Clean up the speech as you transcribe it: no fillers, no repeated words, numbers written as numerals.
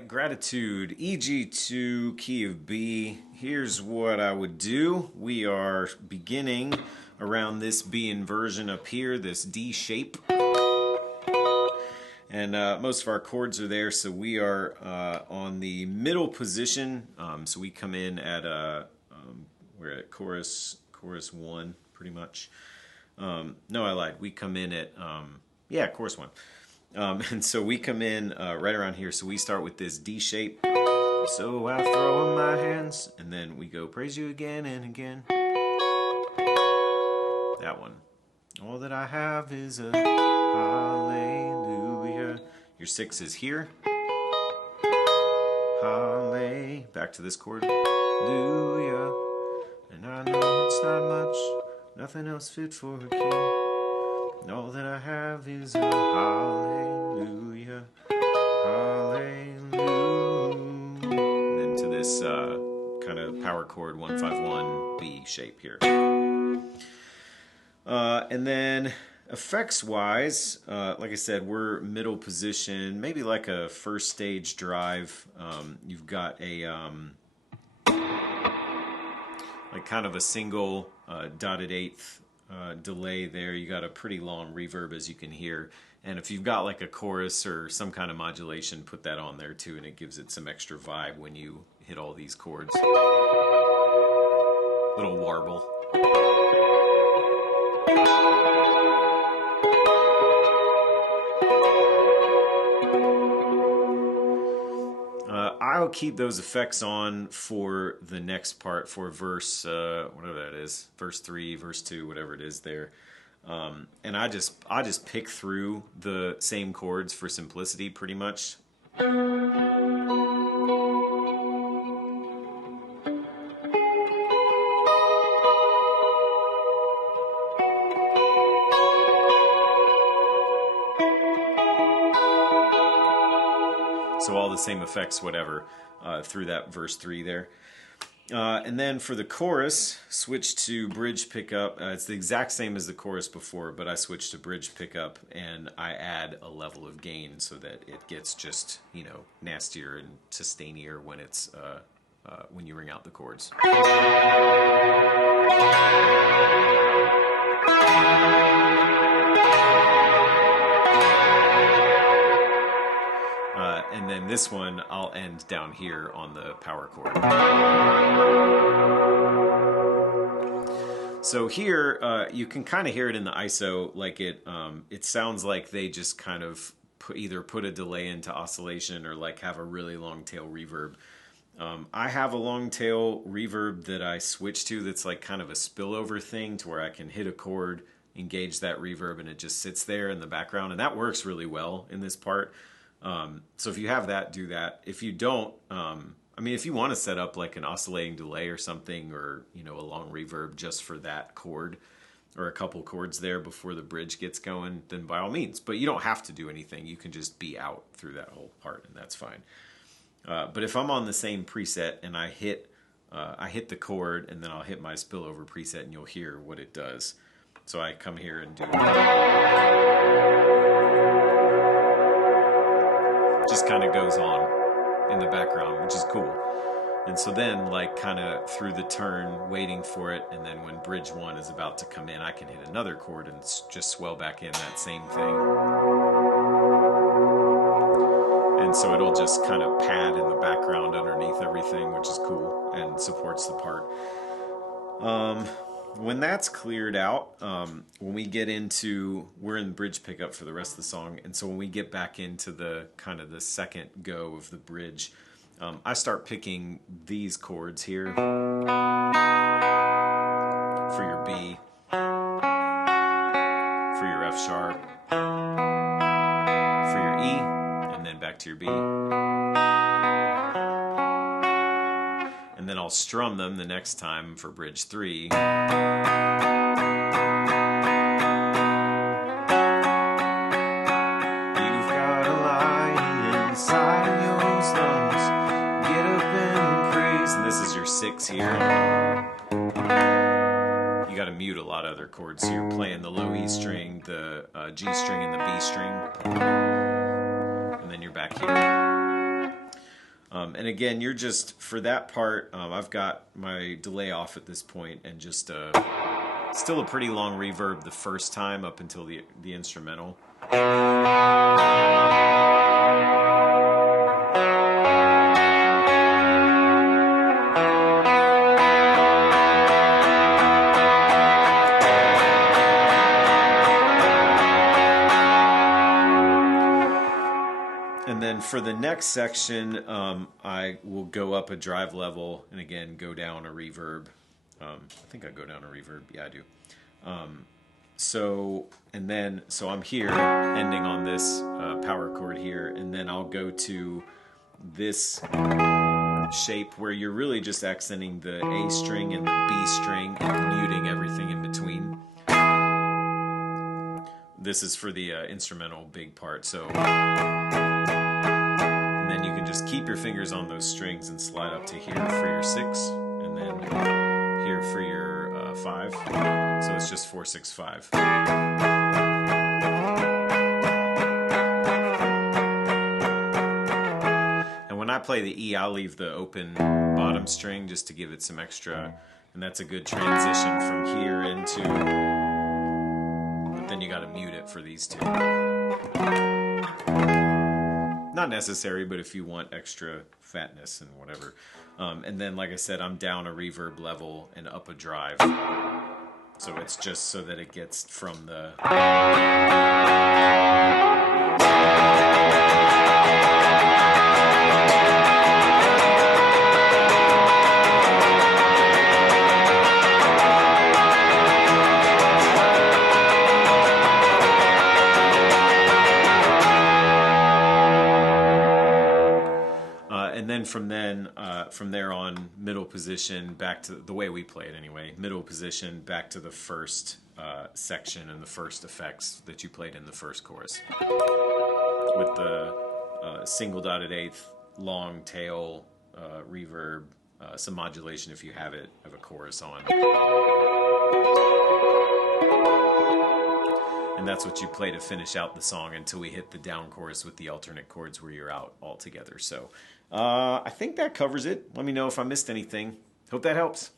right, gratitude, EG2, key of B. Here's what I would do. We are beginning around this B inversion up here, this D shape. And most of our chords are there, so we are on the middle position. So we come in at, we're at chorus 1, pretty much. No, I lied. We come in at, chorus 1. And so we come in right around here. So we start with this D shape. So I throw in my hands, and then we go praise you again and again. That one. All that I have is a hallelujah. Your 6 is here. Hallelujah. Back to this chord. Hallelujah. And I know it's not much, nothing else fit for a king. And all that I have is a hallelujah, hallelujah. And then to this kind of power chord 1-5-1 B shape here. And then effects wise, like I said, we're middle position, maybe like a first stage drive. You've got a like kind of a single dotted eighth delay there. You got a pretty long reverb, as you can hear, and if you've got like a chorus or some kind of modulation, put that on there too, and it gives it some extra vibe when you hit all these chords. Little warble. I'll keep those effects on for the next part, for verse, whatever that is, verse 3, verse 2, whatever it is there. And I just pick through the same chords for simplicity, pretty much. So all the same effects, whatever, through that verse 3 there. And then for the chorus, switch to bridge pickup. It's the exact same as the chorus before, but I switch to bridge pickup and I add a level of gain so that it gets just, you know, nastier and sustainier when it's when you ring out the chords. And then this one, I'll end down here on the power chord. So here, you can kind of hear it in the ISO, like it sounds like they just kind of either put a delay into oscillation or like have a really long tail reverb. I have a long tail reverb that I switch to that's like kind of a spillover thing to where I can hit a chord, engage that reverb, and it just sits there in the background, and that works really well in this part. So if you have that, do that. If you don't, I mean, if you want to set up like an oscillating delay or something, or, you know, a long reverb just for that chord or a couple chords there before the bridge gets going, then by all means. But you don't have to do anything. You can just be out through that whole part, and that's fine. But if I'm on the same preset and I hit the chord, and then I'll hit my spillover preset, and you'll hear what it does. So I come here and do just kind of goes on in the background, which is cool. And so then, like, kind of through the turn, waiting for it, and then when bridge 1 is about to come in, I can hit another chord and just swell back in that same thing. And so it'll just kind of pad in the background underneath everything, which is cool and supports the part. When that's cleared out, when we get into, we're in bridge pickup for the rest of the song, and so when we get back into the kind of the second go of the bridge, I start picking these chords here for your B, for your F sharp, for your E, and then back to your B. And then I'll strum them the next time for bridge 3. You've got a lion inside of your lungs. Get up and praise. And this is your 6 here. You got to mute a lot of other chords. So you're playing the low E string, the G string, and the B string. And then you're back here. And again, you're just, for that part, I've got my delay off at this point and just still a pretty long reverb the first time up until the instrumental. And then for the next section, I will go up a drive level and again go down a reverb. I think I go down a reverb. Yeah, I do. So I'm here ending on this power chord here, and then I'll go to this shape where you're really just accenting the A string and the B string and muting everything in between. This is for the instrumental big part. So, and then you can just keep your fingers on those strings and slide up to here for your 6, and then here for your 5. So it's just 4, 6, 5. And when I play the E, I'll leave the open bottom string just to give it some extra, and that's a good transition from here into, but then you got to mute it for these two. Not necessary, but if you want extra fatness and whatever. And then, like I said, I'm down a reverb level and up a drive. So it's just so that it gets from the... And then from there on, middle position back to the way we play it anyway. Middle position back to the first section and the first effects that you played in the first chorus, with the single dotted eighth, long tail, reverb, some modulation if you have it, have a chorus on. And that's what you play to finish out the song until we hit the down chorus with the alternate chords where you're out altogether. So I think that covers it. Let me know if I missed anything. Hope that helps.